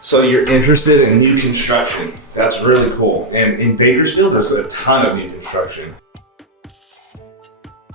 So you're interested in new construction. That's really cool. And in Bakersfield, there's a ton of new construction.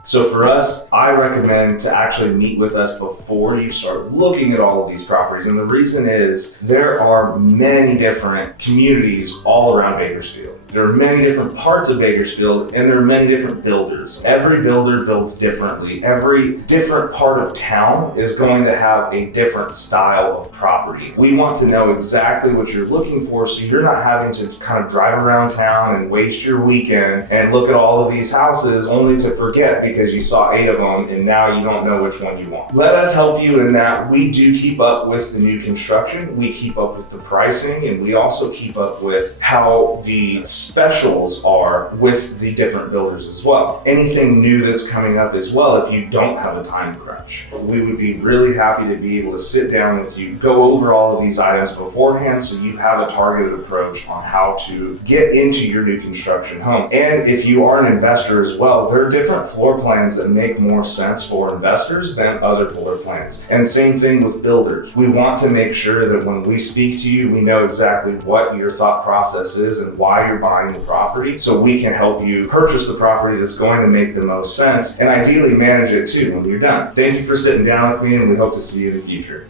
So for us, I recommend to actually meet with us before you start looking at all of these properties. And the reason is there are many different communities all around Bakersfield. There are many different parts of Bakersfield, and there are many different builders. Every builder builds differently. Every different part of town is going to have a different style of property. We want to know exactly what you're looking for, so you're not having to kind of drive around town and waste your weekend and look at all of these houses only to forget because you saw 8 of them and now you don't know which one you want. Let us help you in that. We do keep up with the new construction. We keep up with the pricing, and we also keep up with how the specials are with the different builders as well. Anything new that's coming up as well, if you don't have a time crunch. We would be really happy to be able to sit down with you, go over all of these items beforehand so you have a targeted approach on how to get into your new construction home. And if you are an investor as well, there are different floor plans that make more sense for investors than other floor plans. And same thing with builders. We want to make sure that when we speak to you, we know exactly what your thought process is and why you're buying the property, so we can help you purchase the property that's going to make the most sense and ideally manage it too when you're done. Thank you for sitting down with me, and we hope to see you in the future.